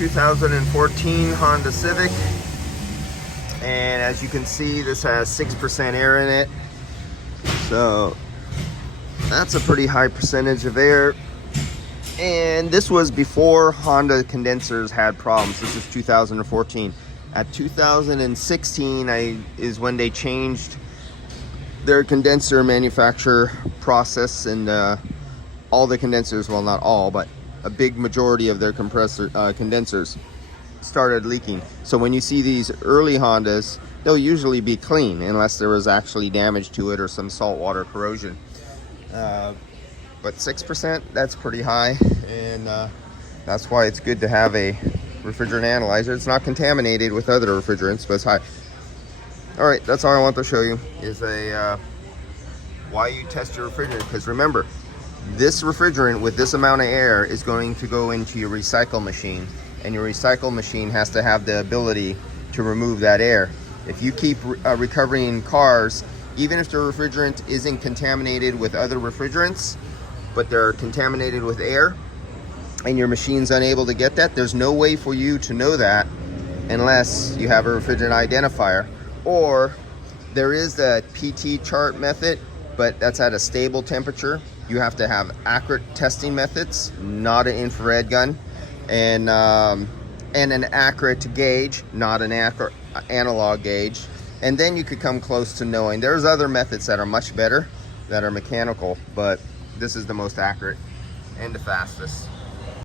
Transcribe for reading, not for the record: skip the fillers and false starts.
2014 Honda Civic, and as you can see, this has 6% air in it, so that's a pretty high percentage of air. And this was before Honda condensers had problems. This is 2014. At 2016 is when they changed their condenser manufacture process, and all the condensers, well, not all, but a big majority of their condensers started leaking. So when you see these early Hondas, they'll usually be clean unless there was actually damage to it or some saltwater corrosion. But 6%, that's pretty high, and that's why it's good to have a refrigerant analyzer. It's not contaminated with other refrigerants, but it's high. All right, that's all I want to show you is why you test your refrigerant. Because remember, this refrigerant with this amount of air is going to go into your recycle machine, and your recycle machine has to have the ability to remove that air. If you keep recovering cars, even if the refrigerant isn't contaminated with other refrigerants, but they're contaminated with air, and your machine's unable to get that, there's no way for you to know that unless you have a refrigerant identifier. Or there is the PT chart method, but that's at a stable temperature. You have to have accurate testing methods, not an infrared gun, and an accurate gauge, not an accurate analog gauge. And then you could come close to knowing. There's other methods that are much better, that are mechanical, but this is the most accurate and the fastest.